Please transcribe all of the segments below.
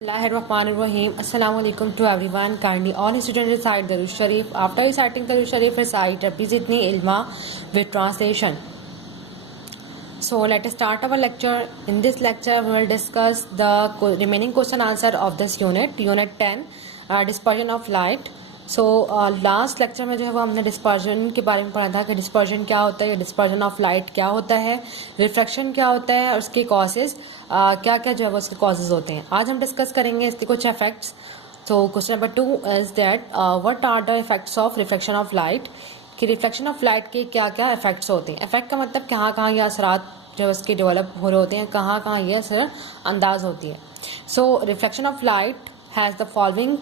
Bismillahirrahmanirrahim. Assalamu alaikum to everyone. Kindly all students recite Darud Sharif. After reciting Darud Sharif, recite Rabbi Zidni Ilma with translation. So let us start our lecture. In this lecture, we will discuss the remaining question answer of this unit, Unit 10, dispersion of light. So last lecture में जो है वो हमने dispersion के बारे में पढ़ा था कि डिस्पर्जन क्या होता है, डिस्पर्जन ऑफ लाइट क्या होता है, रिफ्रैक्शन क्या होता है और उसके कॉजेज क्या क्या जो है वो उसके कॉजेज होते हैं. आज हम डिस्कस करेंगे इसके कुछ इफेक्ट्स. तो question number 2 is that what are the effects of refraction of light, कि रिफ्लेक्शन ऑफ लाइट के क्या क्या इफेक्ट्स होते हैं. इफेक्ट का मतलब कहाँ कहाँ ये असरात जो उसके डेवलप हो रहे होते हैं, कहाँ कहाँ ये असर अंदाज होती है. So reflection of light has the following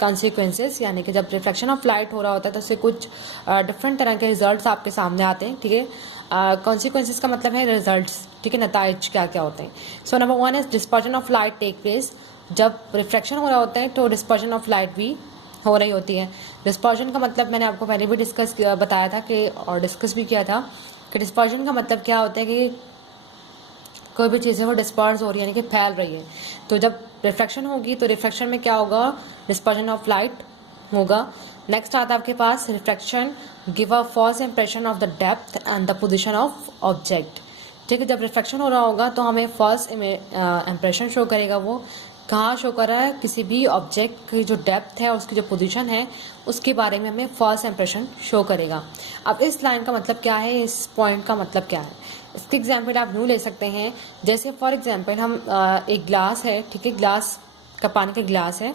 consequences, यानी कि जब रिफ्लेक्शन ऑफ लाइट हो रहा होता है तो उससे कुछ डिफरेंट तरह के रिजल्ट्स आपके सामने आते हैं. ठीक है, कॉन्सिक्वेंसेस का मतलब है रिजल्ट्स. ठीक है, नताइज क्या क्या होते हैं. So number 1 is dispersion of light take place. जब रिफ्लेक्शन हो रहा होता है तो डिस्पर्जन ऑफ लाइट भी हो रही होती है. डिस्पर्जन का मतलब मैंने आपको पहले भी बताया था कि और डिस्कस भी किया था कि डिस्पर्जन का मतलब क्या होता है कि कोई भी चीज़ है वो डिस्पर्स हो रही है, यानी कि फैल रही है. तो जब रिफ्लेक्शन होगी तो रिफ्लेक्शन में क्या होगा, डिस्पर्जन ऑफ लाइट होगा. नेक्स्ट आता है आपके पास reflection give a false impression of the depth and the position of object. ठीक है, जब रिफ्लेक्शन हो रहा होगा तो हमें फॉल्स इंप्रेशन शो करेगा. वो कहाँ शो कर रहा है, किसी भी ऑब्जेक्ट की जो डेप्थ है उसकी जो पोजीशन है उसके बारे में हमें फॉल्स इंप्रेशन शो करेगा. अब इस लाइन का मतलब क्या है, इस पॉइंट का मतलब क्या है, इसके एग्जाम्पल आप यूँ ले सकते हैं. जैसे फॉर एग्जाम्पल हम एक ग्लास है, ठीक है, ग्लास का पानी का ग्लास है,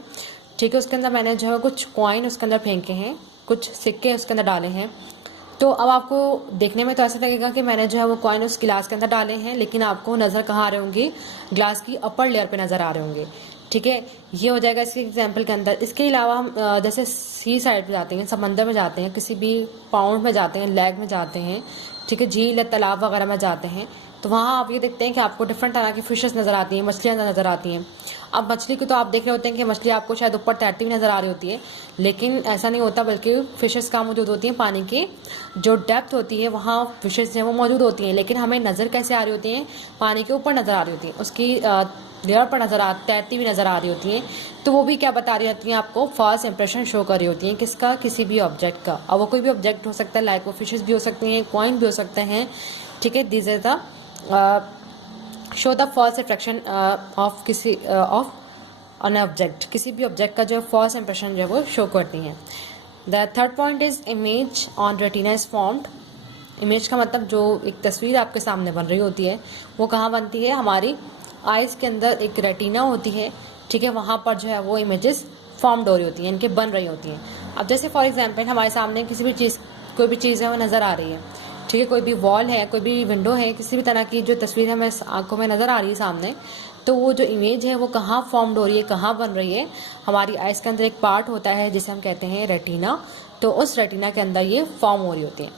ठीक है, उसके अंदर मैंने जो है कुछ कॉइन उसके अंदर फेंके हैं, कुछ सिक्के उसके अंदर डाले हैं. तो अब आपको देखने में तो ऐसा लगेगा कि मैंने जो है वो कॉइन उस गिलास के अंदर डाले हैं, लेकिन आपको नज़र कहाँ आ रहे होंगे, ग्लास की अपर लेयर पे नज़र आ रहे होंगे. ठीक है, ये हो जाएगा इसके एग्जाम्पल के अंदर. इसके अलावा हम जैसे सी साइड पे जाते हैं, समंदर में जाते हैं, किसी भी पाउंड में जाते हैं, लेक में जाते हैं, ठीक है, झील या तालाब वगैरह में जाते हैं, तो वहाँ आप ये देखते हैं कि आपको डिफरेंट तरह की फिशेस नज़र आती हैं, मछलियाँ नज़र आती हैं. अब मछली को तो आप देख रहे होते हैं कि मछली आपको शायद ऊपर तैरती हुई नज़र आ रही होती है, लेकिन ऐसा नहीं होता, बल्कि फिशेस कहाँ मौजूद होती हैं, पानी की जो डेप्थ होती है वहाँ फिशेस हैं वो मौजूद होती हैं, लेकिन हमें नज़र कैसे आ रही होती हैं, पानी के ऊपर नज़र आ रही होती हैं, उसकी लेयर पर तैरती हुई नज़र आ रही होती हैं. तो वो भी क्या बता रही होती हैं, आपको फॉल्स इंप्रेशन शो कर रही होती हैं. किसका, किसी भी ऑब्जेक्ट का. अब वो कोई भी ऑब्जेक्ट हो सकता है, लाइक वो फिशेस भी हो सकती हैं, कॉइन भी हो सकते हैं. ठीक है, this is the show the false reflection of किसी ऑफ ऑन ऑब्जेक्ट. किसी भी ऑब्जेक्ट का जो फॉल्स इंप्रेशन जो है वो शो करती हैं. The third point is image on retina is formed. Image का मतलब जो एक तस्वीर आपके सामने बन रही होती है वो कहाँ बनती है, हमारी आइज़ के अंदर एक रेटिना होती है. ठीक है, वहाँ पर जो है वो इमेजेस फॉर्म्ड हो रही होती हैं, इनके बन रही होती हैं. अब जैसे फॉर एग्जांपल हमारे सामने किसी भी चीज़, कोई भी चीज़ है वो नज़र आ रही है. ठीक है, कोई भी वॉल है, कोई भी विंडो है, किसी भी तरह की जो तस्वीर हमें आंखों में नज़र आ रही है सामने, तो वो जो इमेज है वो कहाँ फॉर्म्ड हो रही है, कहाँ बन रही है, हमारी आइज़ के अंदर एक पार्ट होता है जिसे हम कहते हैं रेटिना. तो उस रेटिना के अंदर ये फॉर्म हो रही होती है.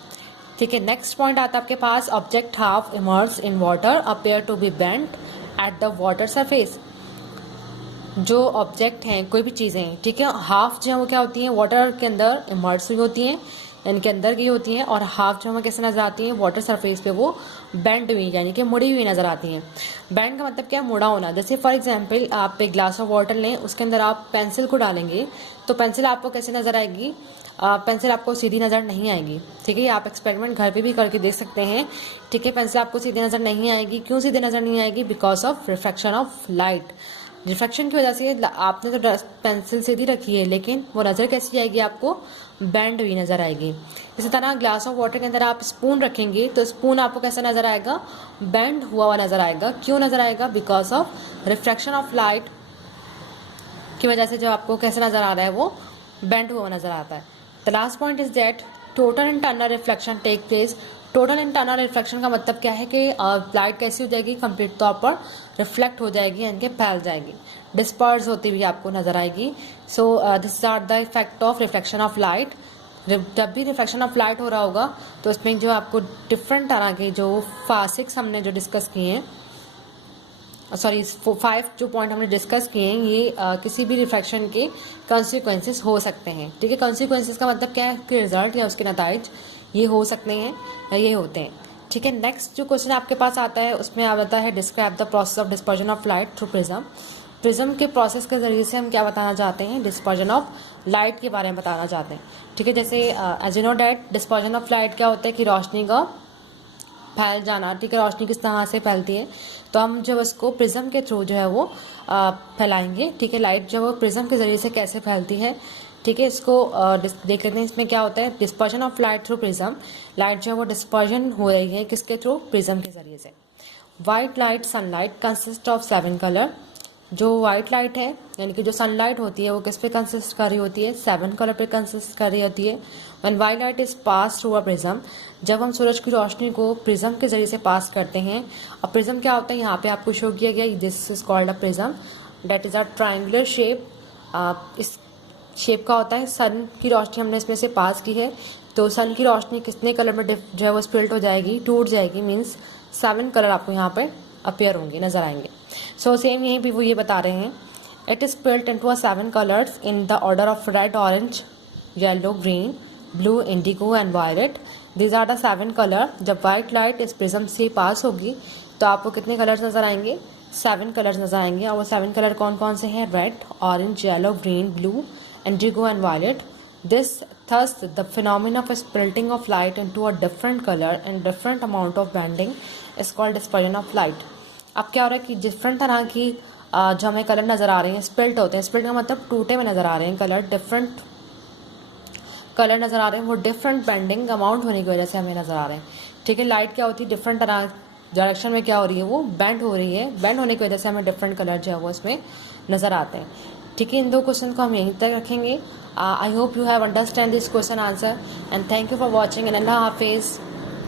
ठीक है, नेक्स्ट पॉइंट आता है आपके पास object half immerse in water appear to be bent at the water surface. जो ऑब्जेक्ट हैं, कोई भी चीज़ें, ठीक है, हाफ जो है वो क्या होती हैं, वाटर के अंदर इमर्स हुई होती हैं, इनके अंदर गई होती हैं, और हाफ जो हमें कैसे नज़र आती हैं, वाटर सरफेस पे वो बेंड हुई, यानी कि मुड़ी हुई नज़र आती हैं. बेंड का मतलब क्या है, मुड़ा होना. जैसे फॉर एग्जांपल आप एक ग्लास ऑफ वाटर लें, उसके अंदर आप पेंसिल को डालेंगे तो पेंसिल आपको कैसे नज़र आएगी, पेंसिल आपको सीधी नज़र नहीं आएगी. ठीक है, आप एक्सपेरिमेंट घर पे भी करके देख सकते हैं. ठीक है, पेंसिल आपको सीधी नज़र नहीं आएगी. क्यों सीधी नज़र नहीं आएगी, because of refraction of light. Refraction की वजह से आपने तो पेंसिल सीधी रखी है, लेकिन वो नज़र कैसी आएगी, आपको बेंड हुई नज़र आएगी. इसी तरह ग्लास ऑफ वाटर के अंदर आप स्पून रखेंगे तो स्पून आपको कैसा नज़र आएगा, बेंड हुआ हुआ नज़र आएगा. क्यों नज़र आएगा, because of refraction of light की वजह से जो आपको कैसा नज़र आ रहा है वो बेंड हुआ नज़र आता है. The last point is that total internal reflection take place. Total internal reflection का मतलब क्या है कि लाइट कैसी हो जाएगी, कंप्लीट तौर पर रिफ्लेक्ट हो जाएगी, यानी कि फैल जाएगी, डिस्पर्स होती हुई आपको नज़र आएगी. So this are the effect of reflection of light. जब भी रिफ्लेक्शन ऑफ लाइट हो रहा होगा तो उसमें जो आपको डिफरेंट तरह के जो 6 हमने जो डिस्कस किए हैं, सॉरी 5 जो पॉइंट हमने डिस्कस किए हैं, ये किसी भी रिफ्रैक्शन के कॉन्सिक्वेंसेस हो सकते हैं. ठीक है, कॉन्सिक्वेंसेस का मतलब क्या है कि रिजल्ट या उसके नताइज ये हो सकते हैं या ये होते हैं. ठीक है, नेक्स्ट जो क्वेश्चन आपके पास आता है उसमें आता है describe the process of dispersion of light through prism. Prism के प्रोसेस के ज़रिए से हम क्या बताना चाहते हैं, डिस्पर्जन ऑफ लाइट के बारे में बताना चाहते हैं, ठीक है। जैसे as you know that dispersion of light क्या होता है कि रोशनी का फैल जाना, ठीक है। रोशनी किस तरह से फैलती है, तो हम जब उसको प्रिज्म के थ्रू जो है वो फैलाएंगे, ठीक है। लाइट जब वो प्रिज्म के ज़रिए से कैसे फैलती है, ठीक है, इसको देख लेते हैं। इसमें क्या होता है, dispersion of light through prism. Light जो है वो डिस्पर्जन हो रही है किसके थ्रू, प्रिज्म के ज़रिए से। White light sunlight consist of 7 colour. जो वाइट लाइट है यानी कि जो सनलाइट होती है वो किस पे कंसिस्ट कर रही होती है, 7 कलर पे कंसिस्ट कर रही होती है। When white light is pass through a prism, जब हम सूरज की रोशनी को प्रिज्म के जरिए से पास करते हैं। और प्रिज्म क्या होता है, यहाँ पे आपको शो किया गया, this is called a prism, that is a triangular shape. इस शेप का होता है, सन की रोशनी हमने इसमें से पास की है, तो सन की रोशनी कितने कलर में जो है वो स्प्लिट हो जाएगी, टूट जाएगी, मीन्स 7 कलर आपको यहाँ पे अपीयर होंगे, नजर आएंगे। सो सेम यहीं पे वो ये बता रहे हैं, it is split into a 7 colours in the order of red, orange, yellow, green, blue, indigo and violet. These are the 7 colour. जब वाइट लाइट इस प्रिज्म से पास होगी तो आपको कितने कलर्स नजर आएंगे, 7 कलर्स नजर आएंगे। और वो 7 कलर कौन कौन से हैं, red, orange, yellow, green, blue, indigo and violet. Thus the phenomenon of splitting of light into a different color and different amount of bending is called dispersion of light. अब क्या हो रहा है कि डिफरेंट तरह की जो हमें कलर नज़र आ रहे हैं, स्प्लिट होते हैं। स्प्लिट का मतलब टूटे हुए नज़र आ रहे हैं कलर, डिफरेंट कलर नज़र आ रहे हैं, वो डिफरेंट बेंडिंग अमाउंट होने की वजह से हमें नज़र आ रहे हैं, ठीक है। लाइट क्या होती है, डिफरेंट तरह डायरेक्शन में क्या हो रही है, वो बेंड हो रही है। बेंड होने की वजह से हमें डिफरेंट कलर जो है वो इसमें नज़र आते हैं, ठीक है। इन 2 क्वेश्चन को हम यहीं तक रखेंगे। I hope you have understand this question answer and thank you for watching and अल्लाह हाफिज़।